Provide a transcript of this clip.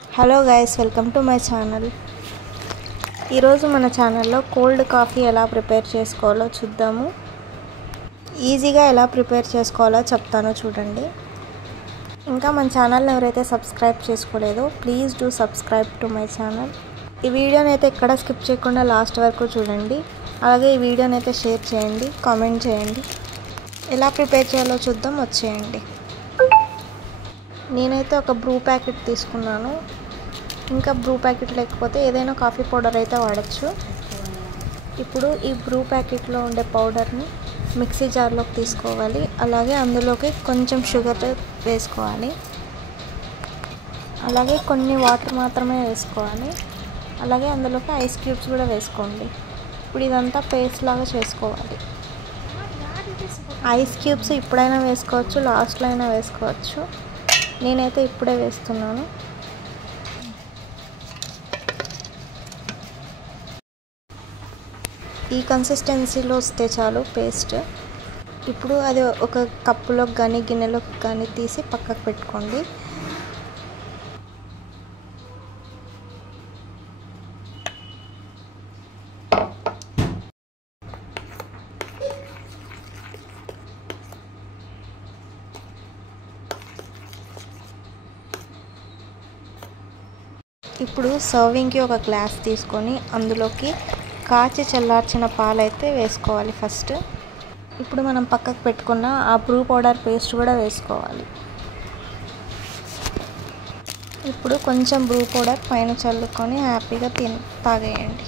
Hello guys, welcome to my channel. ఈరోజు మన ఛానల్లో కోల్డ్ కాఫీ ఎలా ప్రిపేర్ చేసుకోవాలో చూద్దాము. ఈజీగా ఎలా ప్రిపేర్ చేసుకోవాలో చెప్తాను చూడండి. ఇంకా మన ఛానల్ని ఎవరైతే సబ్స్క్రైబ్ చేసుకోలేదో please do subscribe to my channel. ఈ వీడియోని అయితే ఎక్కడ స్కిప్ చేయకుండా లాస్ట్ వరకు చూడండి. అలాగే ఈ వీడియోని అయితే షేర్ చేయండి, కామెంట్ చేయండి. ఎలా ప్రిపేర్ చేయాలో చూద్దాం, వచ్చేయండి. నేనైతే ఒక బ్రూ ప్యాకెట్ తీసుకున్నాను. ఇంకా బ్రూ ప్యాకెట్ లేకపోతే ఏదైనా కాఫీ పౌడర్ అయితే వాడచ్చు. ఇప్పుడు ఈ బ్రూ ప్యాకెట్లో ఉండే పౌడర్ని మిక్సీ జార్లోకి తీసుకోవాలి. అలాగే అందులోకి కొంచెం షుగర్ వేసుకోవాలి. అలాగే కొన్ని వాటర్ మాత్రమే వేసుకోవాలి. అలాగే అందులోకి ఐస్ క్యూబ్స్ కూడా వేసుకోండి. ఇప్పుడు ఇదంతా పేస్ట్ లాగా చేసుకోవాలి. ఐస్ క్యూబ్స్ ఇప్పుడైనా వేసుకోవచ్చు, లాస్ట్లో అయినా వేసుకోవచ్చు. నేనైతే ఇప్పుడే వేస్తున్నాను. ఈ కన్సిస్టెన్సీలో వస్తే చాలు పేస్ట్. ఇప్పుడు అది ఒక కప్పులోకి కానీ గిన్నెలోకి కానీ తీసి పక్కకు పెట్టుకోండి. ఇప్పుడు సర్వింగ్కి ఒక గ్లాస్ తీసుకొని అందులోకి కాచి చల్లార్చిన పాలైతే వేసుకోవాలి ఫస్ట్. ఇప్పుడు మనం పక్కకు పెట్టుకున్న ఆ బ్రూ పౌడర్ పేస్ట్ కూడా వేసుకోవాలి. ఇప్పుడు కొంచెం బ్రూ పౌడర్ పైన చల్లుకొని హ్యాపీగా తాగేయండి.